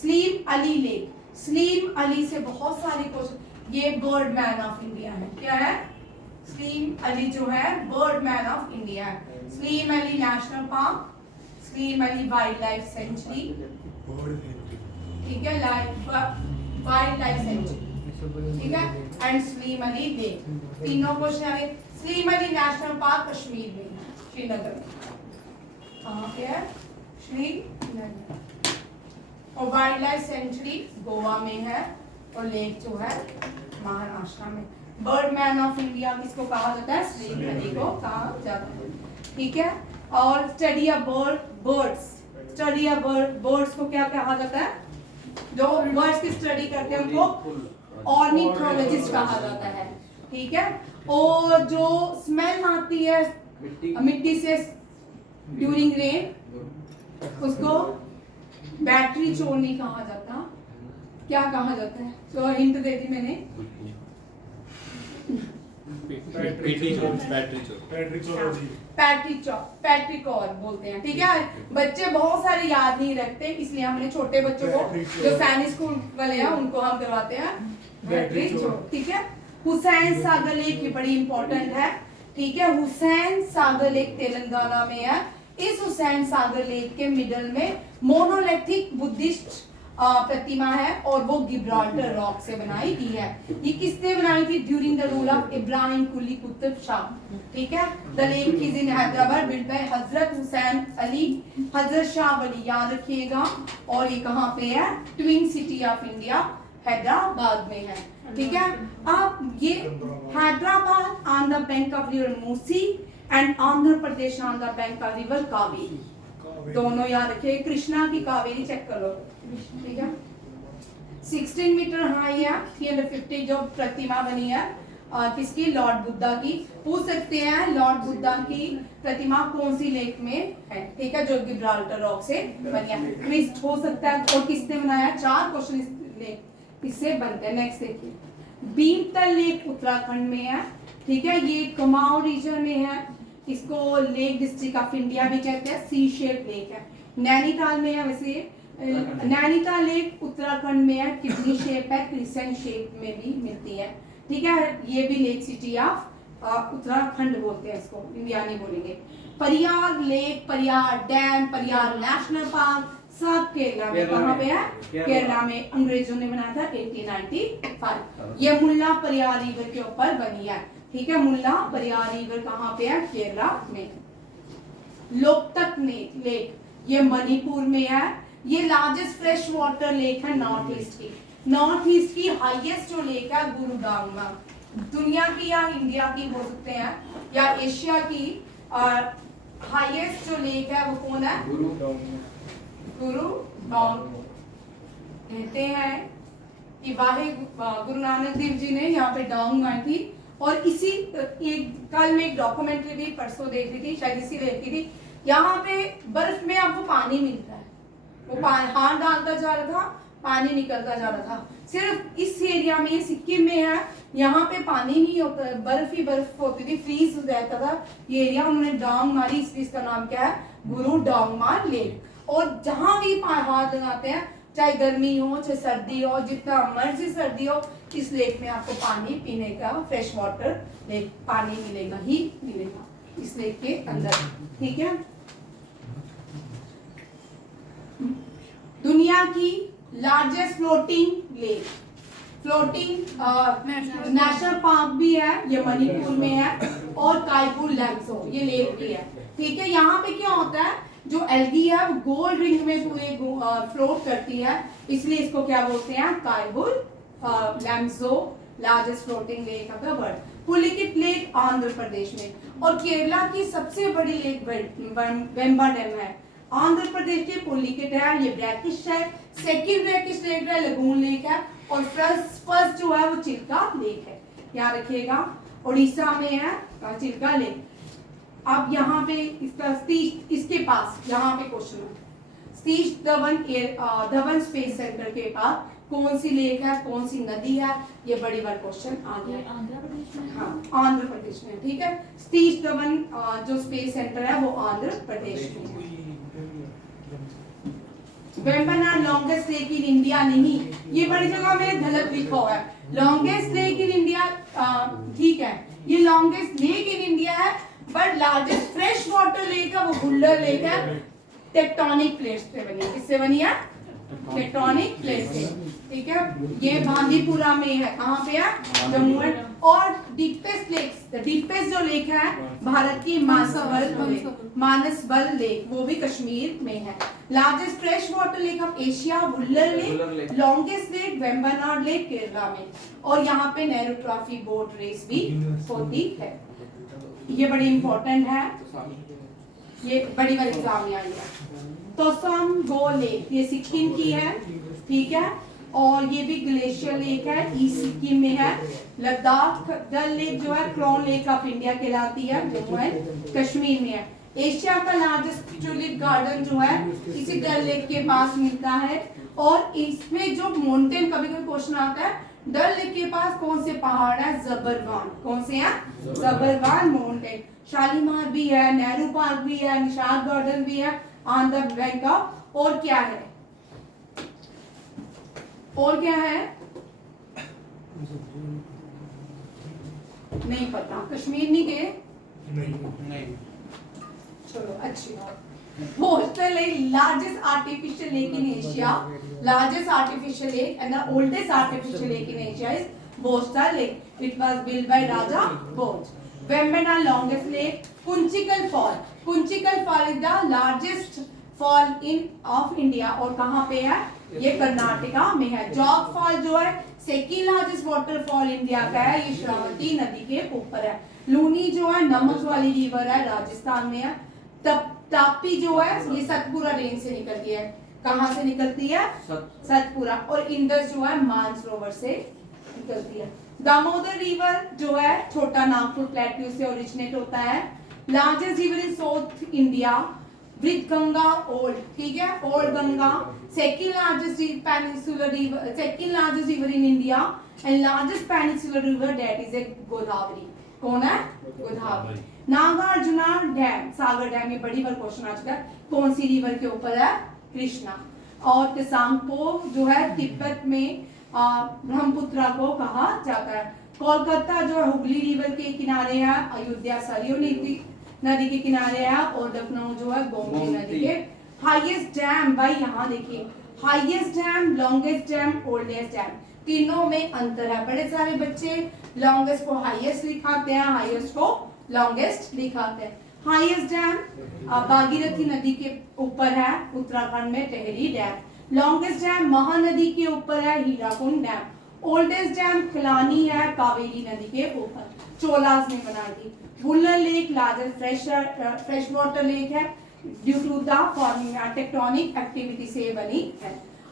सलीम अली लेक, सलीम अली से बहुत सारे क्वेश्चन, ये बर्ड मैन ऑफ इंडिया है, क्या है, सलीम अली जो है बर्ड मैन ऑफ इंडिया है। Salim Ali national park, Salim Ali wild life sanctuary, ठीक है, वाइल्ड लाइफ सेंचुरी, ठीक है, एंड सलीम अली लेक। तीनों क्वेश्चन आ गए। सलीम अली नेशनल पार्क कश्मीर में है, श्रीनगर में, कहाँ पे है, श्रीनगर। और वाइल्ड लाइफ सेंचुरी गोवा में है, और लेक जो है महाराष्ट्र में। बर्ड मैन ऑफ इंडिया किसको कहा जाता है, सलीम अली को कहा जाता है, ठीक है। और study a bird's, study a bird's को क्या कहा जाता है, जो बर्ड्स की स्टडी करते हैं उनको ऑर्निथोलॉजिस्ट कहा जाता है, ठीक है। और जो स्मेल आती है मिट्टी से ड्यूरिंग रेन, उसको बैटरी चोर नहीं कहा जाता, क्या कहा जाता है, तो हिंट दे दी मैंने, पैट्रिकॉर बोलते हैं, ठीक है। बच्चे बहुत सारे याद नहीं रखते, इसलिए हमने छोटे बच्चों को, जो सैनिक स्कूल वाले हैं, उनको हम करवाते हैं पैट्रिकॉर, ठीक है। हुसैन सागर लेक ये बड़ी इंपॉर्टेंट है, ठीक है। हुसैन सागर लेक तेलंगाना में है। इस हुसैन सागर लेक के मिडल में मोनोलिथिक बुद्धिस्ट प्रतिमा है, और वो गिब्राल्टर रॉक से बनाई गई है। ये किसने बनाई थी, during the rule of Ibrahim Quli Qutb Shah, ठीक है। The lake is in Hyderabad, built by Hazrat Hussain Ali, हजरत शाह वली, याद रखिएगा। और ये कहाँ पे है, twin city of India Hyderabad में है, ठीक है। अब ये Hyderabad on the bank of river Musi and Andhra Pradesh on the bank of river Kaveri, दोनों याद रखिए। कृष्णा की कावेरी चेक कर लो, ठीक है। 16 मीटर हाई है, 350 जो प्रतिमा बनी है, किसकी, लॉर्ड बुद्धा की। पूछ सकते हैं लॉर्ड बुद्धा की प्रतिमा कौन सी लेक में है, ठीक है, जो गिब्राल्टर रॉक से बनी है, ट्विस्ट हो सकता है। और किसने बनाया, 4 क्वेश्चन इससे बनते हैं। नेक्स्ट देखिए, भीमतल लेक उत्तराखंड में है, ठीक है, ये कुमाऊं रीजन में है। इसको लेक डिस्ट्रिक्ट ऑफ इंडिया भी कहते हैं, सी शेप लेक है। नैनीताल में है, वैसे नैनीताल लेक उत्तराखंड में है, किडनी शेप है, क्रिसेंट शेप में भी मिलती है, ठीक है। ये भी लेक सिटी ऑफ उत्तराखंड बोलते हैं इसको, इंडिया नहीं बोलेंगे। Pariyar lake, Pariyar dam, Pariyar national park, सब केरला में, कहाँ पे है, केरला में। अंग्रेजों ने बनाया था 1895। ये मुल्ला परियार रिवर के ऊपर बनी है, ठीक है। मुल्ला परियार रिवर कहाँ पे है, केरला में। लोकतक लेक, ये मणिपुर में है। ये लार्जेस्ट फ्रेश वाटर लेक है नॉर्थ ईस्ट की। नॉर्थ ईस्ट की हाईएस्ट जो लेक है गुरुडांग, दुनिया की या इंडिया की हो सकते हैं, या एशिया की हाईएस्ट जो लेक है वो कौन है, गुरुडांग। कहते हैं कि वाहे गुरु नानक देव जी ने यहाँ पे डांग मारी थी, और इसी एक कल में एक डॉक्यूमेंट्री भी परसों देख रही थी, शायद इसी देख रही थी, यहाँ पे बर्फ में आपको पानी मिलता है, वो हाथ डालता जा रहा था, पानी निकलता जा रहा था। सिर्फ इस एरिया में, सिक्किम में है, यहाँ पे पानी नहीं होता, बर्फ ही बर्फ होती थी, फ्रीज हो जाता था ये एरिया। उन्होंने डांग मारी, इसका नाम क्या है, गुरु डांगमा लेक। और जहां भी हाथ लगाते हैं, चाहे गर्मी हो चाहे सर्दी हो, जितना मर्जी सर्दी हो, इस लेक में आपको पानी पीने का फ्रेश वाटर लेक पानी मिलेगा ही मिलेगा इस लेक के अंदर, ठीक है। दुनिया की largest floating lake, floating national park भी है, ये मणिपुर में है, और कायपुर लैम्सो ये लेक भी है, ठीक है। यहाँ पे क्या होता है, जो एल्गी है वो गोल्ड रिंग में पूरे फ्लोट करती है, इसलिए इसको क्या बोलते हैं, Keibul Lamjao largest floating lake of the world. Pulicat lake Andhra Pradesh में, और केरला की सबसे बड़ी लेक वेम्बा डैम है। आंध्र प्रदेश के पुलिकिट है, ये ब्रैकिश है। सेकंड ब्रैकिश लेक है लगून लेक है, और फर्स्ट जो है वो चिल्का लेक है, याद रखिएगा। उड़ीसा में है चिल्का लेक। अब यहाँ पे इसका इसके पास यहाँ पे क्वेश्चन है, सतीश धवन स्पेस सेंटर के पास कौन सी लेक है, कौन सी नदी है, ये बड़ी बार क्वेश्चन आ गया है। आंध्र प्रदेश में, हाँ आंध्र प्रदेश में, ठीक है। सतीश धवन जो स्पेस सेंटर है वो आंध्र प्रदेश में है। Vembanad longest lake in India नहीं, ये बड़ी जगह में गलत लिखा हुआ है। लॉन्गेस्ट लेक इन इंडिया ठीक है, ये लॉन्गेस्ट लेक इन इंडिया है, but largest fresh water lake है वो वुलर लेक है, टेक्टोनिक प्लेट्स पे बनी है। किससे बनी है, टेक्टोनिक प्लेट्स से, ठीक है। ये बांदीपुरा में है, कहाँ पे है, जम्मू एंड। और डीपेस्ट लेक्स, द डीपेस्ट जो लेक है भारत की मानसबल लेक, वो भी कश्मीर में है। Largest fresh water lake of Asia Wular lake, longest lake Vembanad lake Kerala में। और यहाँ पे नेहरू ट्रॉफी बोट रेस भी होती है, ये बड़ी इंपॉर्टेंट है, ये बड़ी बार एग्जाम में आई है। तोसम गो लेक, ये सिक्किम की है, ठीक है, और ये भी ग्लेशियर लेक है, ईस्ट सिक्किम में है। लद्दाख डल लेक जो है क्राउन लेक ऑफ इंडिया कहलाती है, जम्मू एंड कश्मीर में है। एशिया का लार्जेस्ट ट्यूलिप गार्डन जो है इसी डल लेक के पास मिलता है। और इसमें जो माउंटेन, कभी कभी क्वेश्चन आता है, डल लेक के पास कौन से पहाड़ है, जबरवान, कौन से हैं, जबरवान माउंटेन। शालीमार भी है, नेहरू पार्क भी है, निशाद गार्डन भी है ऑन द बैंक ऑफ। और क्या है, और क्या है, नहीं पता, कश्मीर नहीं गए, नहीं चलो अच्छी बात। Borstal Lake, largest artificial lake in Asia, largest artificial lake and the oldest artificial lake in Asia is Borstal Lake. It was built by Raja Bhoj. Vembanad longest lake, Kunchikal Fall. Kunchikal Fall is the largest fall in of India, और कहाँ पे है, ये कर्नाटका में है। जॉग फॉल जो है सेकंड लार्जेस्ट वाटरफॉल इंडिया का है, ये श्रावती नदी के ऊपर है। लूनी जो है नमक वाली रिवर है, राजस्थान में है। तापी जो है ये सतपुरा रेंज से निकलती है, कहाँ से निकलती है, सतपुरा। और इंडस जो है मानसरोवर से निकलती है। दामोदर रिवर जो है छोटा नागपुर प्लेट्यू से ओरिजिनेट होता है। Largest river in south India with Ganga old, ठीक है, old Ganga. Second largest peninsular river, second largest river in India and largest peninsular river that is a Godavari. कौन है, गोदावरी। नागार्जुना डैम, सागर डैम, ये बड़ी बार क्वेश्चन आ चुका है, कौन सी रिवर के ऊपर है, कृष्णा। और त्सांगपो जो है तिब्बत में ब्रह्मपुत्रा को कहा जाता है। कोलकाता जो है हुगली रिवर के किनारे है, अयोध्या सरयू नदी के किनारे है, और लखनऊ जो है गोमती नदी के। हाईएस्ट डैम, भाई यहाँ देखिए, highest dam, longest dam, oldest dam, तीनों में अंतर है। बड़े सारे बच्चे लॉन्गेस्ट को हाईएस्ट लिखाते हैं, हाईएस्ट को लॉन्गेस्ट लिखाते हैं। हाईएस्ट डैम भागीरथी नदी के ऊपर है, उत्तराखंड में Tehri dam. Longest dam Mahanadi के ऊपर है, Hirakud dam. Oldest dam Kallanai है, कावेरी नदी के ऊपर, चोलास ने बनाई थी। Wular lake largest fresh water lake है, due to the forming tectonic activity से बनी है।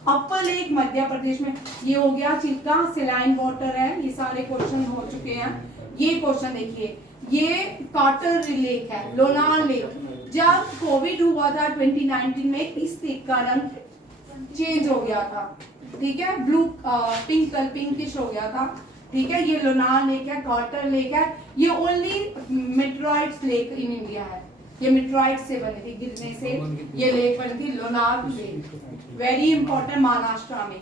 अपर लेक मध्य प्रदेश में, ये हो गया चिल्का, सेलाइन वाटर है, ये सारे क्वेश्चन हो चुके हैं। ये क्वेश्चन देखिए, ये कार्टर लेक है, लोनार लेक। जब कोविड हुआ था 2019 में, इस लेक का रंग चेंज हो गया था, ठीक है, ब्लू पिंकिश हो गया था, ठीक है। ये लोनार लेक है, कार्टर लेक है, ये ओनली मेट्रोइड्स लेक इन इंडिया है, ये मेट्रोइड से बनी थी, गिरने से ये लेक बनी थी, Lonar lake, very important, Maharashtra में।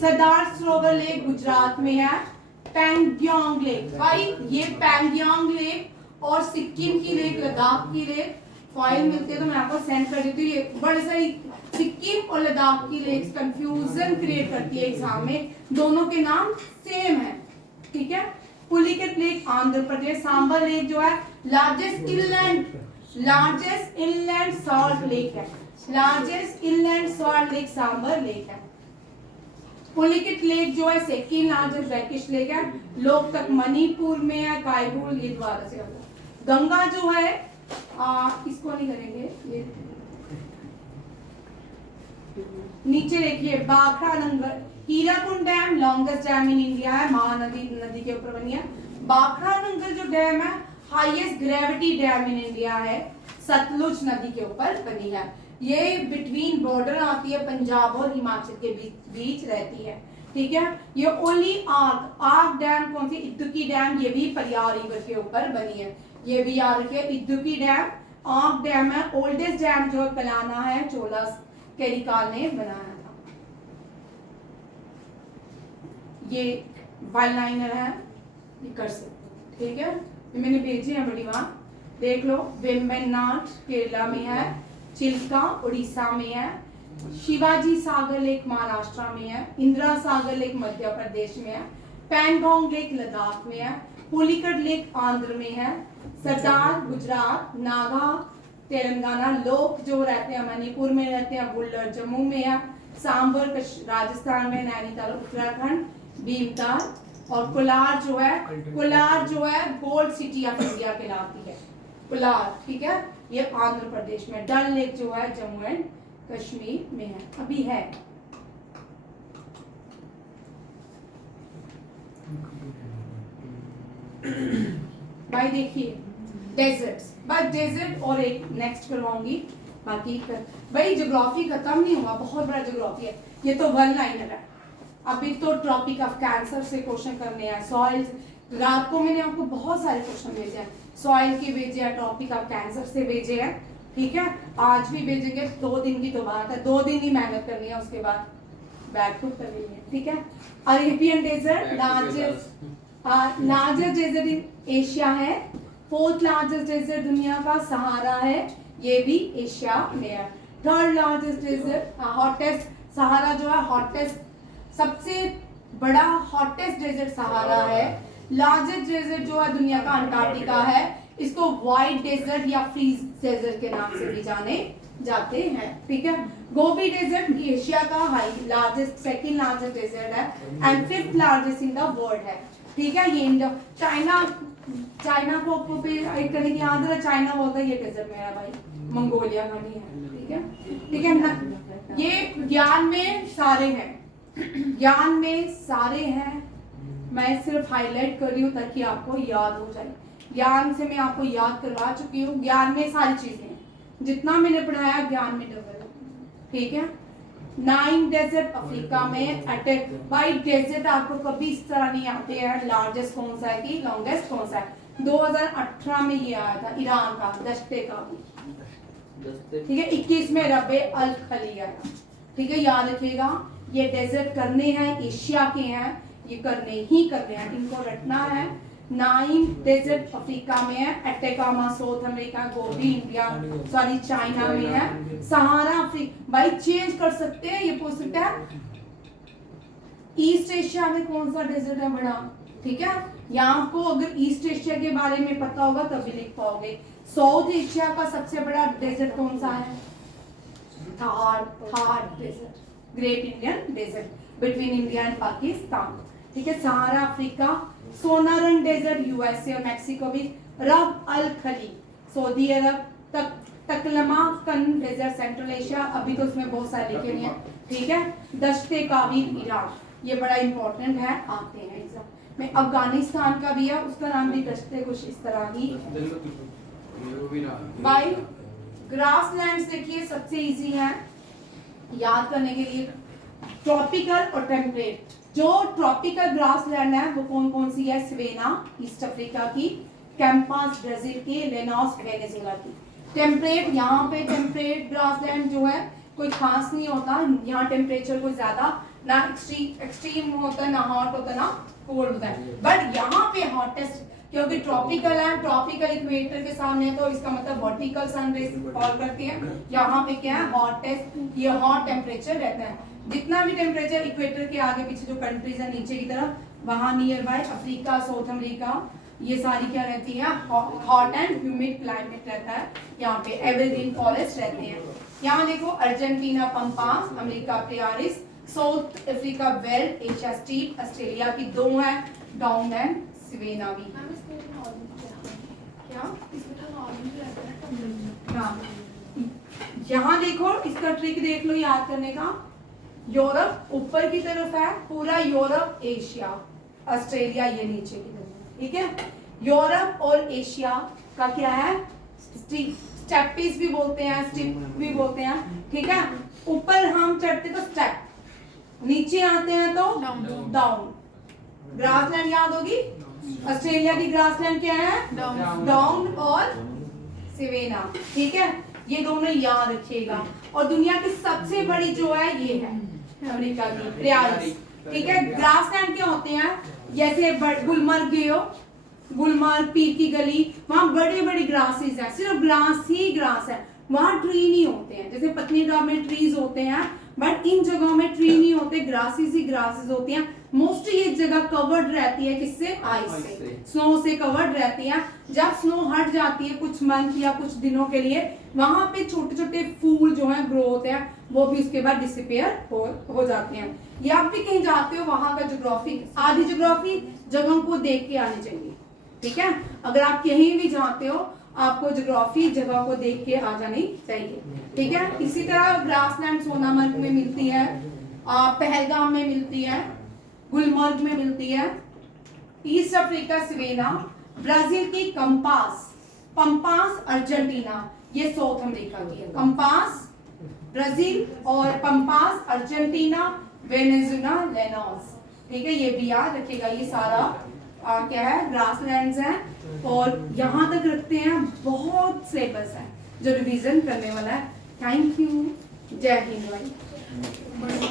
सरदार सरोवर लेक गुजरात में है। पैंगोंग लेक, भाई ये पैंगोंग लेक और सिक्किम की लेक, लद्दाख की लेक, फाइल मिलती है तो मैं आपको सेंड कर देती हूँ। ये बड़े सारी सिक्किम और लद्दाख की लेक्स कंफ्यूजन क्रिएट करती है एग्जाम में, दोनों के नाम सेम है, ठीक है। पुलिकेट लेक आंध्र प्रदेश। सांबर लेक जो है लार्जेस्ट इनलैंड सॉल्ट लेक है, largest inland salt lake Sambhar lake है। पुलिकेट लेक जो है सेकेंड लार्जेस्ट ब्रैकिश लेक है, लोकतक मणिपुर में है, कायबुल ये द्वारा से। गंगा जो है इसको नहीं करेंगे, ये नीचे देखिए, Bhakra Nangal, Hirakud dam longest dam in India है, महानदी नदी के ऊपर बनी है। बाखरा नंगर जो डैम है highest gravity dam in India है, सतलुज नदी के ऊपर बनी है। ये बिटवीन बॉर्डर आती है, पंजाब और हिमाचल के बीच रहती है, ठीक है। ये ओनली आग डैम कौन सी, इदुक्की डैम, ये भी परियार रिवर के ऊपर बनी है, ये भी याद रखिए, इदुक्की डैम आग डैम है। ओल्डेस्ट डैम जो कलाना है, चोला कैरिकाल ने बनाया था। ये वाइल लाइनर है, ये कर सकते, ठीक है। ये मैंने भेजे हैं बड़ी वहां, देख लो। वेम्बनाड केरला में है, चिल्का उड़ीसा में है, शिवाजी सागर लेक महाराष्ट्र में है, इंदिरा सागर लेक मध्य प्रदेश में है, पैंगोंग लेक लद्दाख में है, पुलिकट लेक आंध्र में है, सरदार गुजरात, नागा तेलंगाना, लोग जो रहते हैं मणिपुर में रहते हैं, बुल्लर जम्मू में है, सांबर राजस्थान में, नैनीताल उत्तराखंड, भीमताल, और कोलार जो है गोल्ड सिटी ऑफ इंडिया कहलाती है, कोलार, ठीक है, ये आंध्र प्रदेश में। डल लेक जो है जम्मू एंड कश्मीर में है, अभी है। भाई देखिए डेजर्ट्स, बस डेजर्ट और एक नेक्स्ट करवाऊंगी, बाकी भाई ज्योग्राफी खत्म नहीं हुआ, बहुत बड़ा ज्योग्राफी है। ये तो वन लाइनर है, अभी तो ट्रॉपिक ऑफ कैंसर से क्वेश्चन करने हैं, सॉइल, रात को मैंने आपको बहुत सारे क्वेश्चन भेजे हैं, सॉइल के भेजे हैं, ट्रॉपिक ऑफ कैंसर से भेजे हैं, ठीक है। आज भी भेजेंगे, 2 दिन की तो बात है, 2 दिन ही मेहनत करनी है, उसके बाद बैकफुट करनी है, ठीक है। Arabian desert largest desert in Asia है, 4th लार्जेस्ट डेजर्ट दुनिया का सहारा है, ये भी एशिया में है। 3rd लार्जेस्ट डेजर्ट हॉटेस्ट, सहारा जो है हॉटेस्ट, सबसे बड़ा हॉटेस्ट डेजर्ट सहारा है। लार्जेस्ट डेजर्ट जो है दुनिया का अंटार्कटिका है, इसको व्हाइट डेजर्ट या फ्रीज डेजर्ट के नाम से भी जाने जाते हैं, ठीक है। गोबी डेजर्ट एशिया का लार्जेस्ट, सेकंड लार्जेस्ट डेजर्ट है and 5th largest in the world है, ठीक है। ये चाइना को एक करने की याद है, चाइना बोलता है ये डेजर्ट मेरा भाई, मंगोलिया का नहीं है, ठीक है, ठीक है ना। ये ज्ञान में सारे हैं, ज्ञान में सारे हैं, मैं सिर्फ हाईलाइट कर रही हूँ ताकि आपको याद हो जाए। ज्ञान से मैं आपको याद करवा चुकी हूँ, ज्ञान में सारी चीजें हैं, जितना मैंने पढ़ाया ज्ञान में डबल, ठीक है। 9 डेजर्ट अफ्रीका में, अटैक बाई डेजर्ट आपको कभी इस तरह नहीं आते हैं, लार्जेस्ट कौन सा है कि लॉन्गेस्ट कौन सा है। 2018 में ये आया था ईरान का, दश्ते का, ठीक है। 21 में रबे अल खली आया, ठीक है, याद रखिएगा। ये डेजर्ट करने हैं, एशिया के हैं, ये करने ही करने हैं, इनको रटना है। 9 डेजर्ट अफ्रीका में है, अटैकामा साउथ अमेरिका, गोबी इंडिया सॉरी चाइना में है, सहारा अफ्रीका, भाई चेंज कर सकते हैं, ये पूछ सकते हैं ईस्ट एशिया में कौन सा डेजर्ट है बड़ा, ठीक है। यहाँ को अगर ईस्ट एशिया के बारे में पता होगा तभी लिख पाओगे। साउथ एशिया का सबसे बड़ा डेजर्ट कौन सा है, Thar desert, great Indian desert between India and Pakistan, ठीक है। Sahara Africa, Sonoran desert USA और मैक्सिको भी, रब अल खली सऊदी अरब तक तकलमाकन डेजर्ट सेंट्रल एशिया, अभी तो उसमें बहुत सारे लिखे नहीं है, ठीक है। दश्ते काबील ईरान, ये बड़ा इंपॉर्टेंट है, आते हैं एग्जाम में। अफगानिस्तान का भी है, उसका नाम भी दश्ते कुछ इस तरह ही भाई। ग्रासलैंड्स देखिए सबसे इजी है याद करने के लिए, ट्रॉपिकल और टेम्परेट। जो ट्रॉपिकल ग्रासलैंड है वो कौन कौन सी है? सवेना ईस्ट अफ्रीका की, कैंपास ब्राजील की, लेनोस वेनेजुएला की। टेम्परेट, यहाँ पे टेम्परेट ग्रासलैंड जो है कोई खास नहीं होता, यहाँ टेम्परेचर कोई ज्यादा ना एक्सट्रीम होता है, ना हॉट होता है, ना कोल्ड होता है। बट यहाँ पे हॉटेस्ट, क्योंकि ट्रॉपिकल है, ट्रॉपिकल इक्वेटर के सामने है, तो इसका मतलब वर्टिकल सन रेज फॉल करती है। यहाँ पे क्या है? हॉटेस्ट, ये हॉट टेम्परेचर रहता है। जितना भी टेम्परेचर इक्वेटर के आगे पीछे जो कंट्रीज है नीचे की तरफ, वहां near by Africa, south America, ये सारी क्या रहती है? हॉट एंड ह्यूमिड क्लाइमेट रहता है। यहाँ पे एवरग्रीन फॉरेस्ट रहते हैं। यहाँ देखो Argentina pampas, America prairies, South Africa veld, Asia steppe, Australia की 2 है, डाउन एंड सवेना भी। क्या? हाँ, यहाँ देखो इसका ट्रिक देख लो याद करने का। यूरोप ऊपर की तरफ है, पूरा यूरोप, एशिया, ऑस्ट्रेलिया ये नीचे की तरफ, ठीक है। यूरोप और एशिया का क्या है? स्टेपीज भी बोलते हैं, स्टिप भी बोलते हैं, ठीक है। ऊपर हम चढ़ते तो स्टेप, नीचे आते हैं तो डाउन। ग्रासलैंड याद होगी, ऑस्ट्रेलिया की ग्रासलैंड क्या है? डाउन और सवेना, ठीक है। ये दोनों याद रखिएगा। और दुनिया की सबसे बड़ी जो है ये है अमेरिका की प्रियारिस, ठीक है। ग्रासलैंड क्या होते हैं? जैसे गुलमर्ग गए हो, गुलमर्ग, पीर की गली, वहाँ बड़े बड़े ग्रासेस हैं, सिर्फ ग्रास ही ग्रास है, वहाँ ट्री नहीं होते हैं। जैसे पत्नीटॉप में ट्रीज होते हैं, बट इन जगहों में ट्री नहीं होते, ग्रासेस ही ग्रासेस होती हैं। मोस्टली ये जगह कवर्ड रहती है, किससे? आइस से, स्नो से कवर्ड रहती है। जब स्नो हट जाती है कुछ मंथ या कुछ दिनों के लिए, वहां पे छोटे छोटे फूल जो है ग्रो होते हैं, वो भी उसके बाद डिसअपियर हो जाते हैं। या आप भी कहीं जाते हो, वहां का ज्योग्राफी, आधी ज्योग्राफी जगहों को देख के आनी चाहिए, ठीक है। अगर आप कहीं भी जाते हो, आपको ज्योग्राफी जगह को देख के आ जानी चाहिए, ठीक है। इसी तरह ग्रासलैंड सोनामर्ग में मिलती है, पहलगाम में मिलती है, गुलमर्ग में मिलती है, ईस्ट अफ्रीका सवेना, ब्राजील की कंपास, पंपास अर्जेंटीना, ये साउथ अमेरिका की है। कंपास ब्राजील और पंपास अर्जेंटीना, वेनेजुएला, लेनोस, ठीक है। ये भी याद रखिएगा। ये सारा क्या है? ग्रासलैंड्स हैं। और यहाँ तक रखते हैं, बहुत सिलेबस है जो रिवीजन करने वाला है। थैंक यू, जय हिंद भाई।